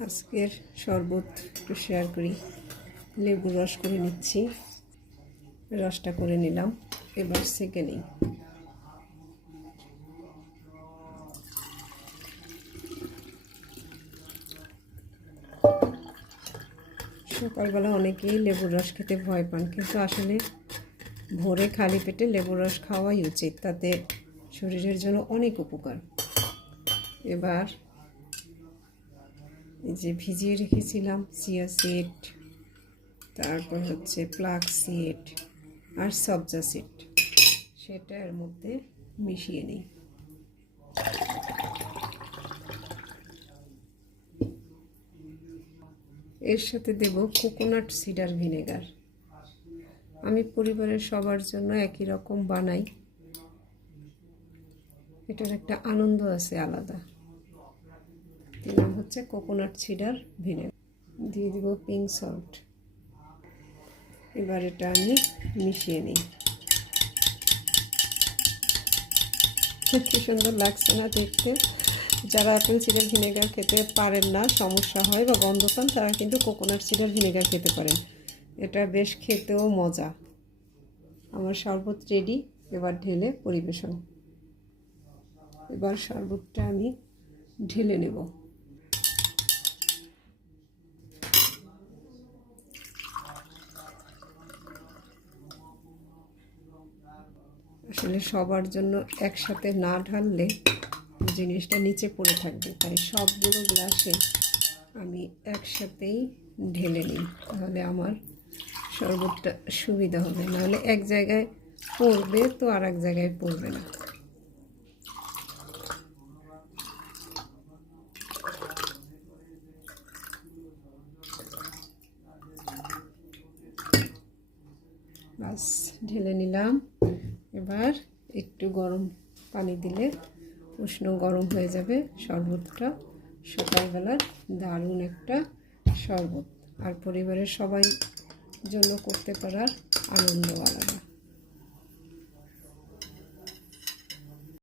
আজকের শরবত একটু শেয়ার করি। লেবুর রস করে নিচ্ছি, রসটা করে নিলাম, এবার সেঁকে নিই। সকালবেলা অনেকেই লেবুর রস খেতে ভয় পান, কিন্তু আসলে ভোরে খালি পেটে লেবুর রস খাওয়াই উচিত, তাতে শরীরের জন্য অনেক উপকার। এবার এই যে ভিজিয়ে রেখেছিলাম চিয়া সিড, তারপর হচ্ছে ফ্লাক্স সিড আর সবজা সিড, সেটা এর মধ্যে মিশিয়ে নিই। এর সাথে দেব কোকোনাট সিডার ভিনেগার। আমি পরিবারের সবার জন্য একই রকম বানাই, এটার একটা আনন্দ আছে আলাদা। দিলাম হচ্ছে কোকোনাট সিডার ভিনেগার, দিয়ে দিব পিঙ্ক সল্ট। এবার এটা আমি মিশিয়ে নিই। কি সুন্দর লাগছে না দেখতে? যারা অ্যাপেল সিডার ভিনেগার খেতে পারেন না, সমস্যা হয় বা গন্ধ পান, তারা কিন্তু কোকোনাট সিডার ভিনেগার খেতে পারেন। এটা বেশ খেতেও মজা। আমার শরবত রেডি, এবার ঢেলে পরিবেশন। এবার শরবতটা আমি ঢেলে নেব। আসলে সবার জন্য একসাথে না ঢাললে জিনিসটা নিচে পড়ে থাকবে, তাই সবগুলো গ্লাসে আমি একসাথেই ঢেলে নিই, তাহলে আমার শরবতটা সুবিধা হবে। নাহলে এক জায়গায় পড়বে তো আর এক জায়গায় পড়বে না। বাস ঢেলে নিলাম। এবার একটু গরম পানি দিলে উষ্ণ গরম হয়ে যাবে শরবতটা। সকালবেলার দারুণ একটা শরবত, আর পরিবারের সবাই জন্য করতে পারার আনন্দ আলাদা।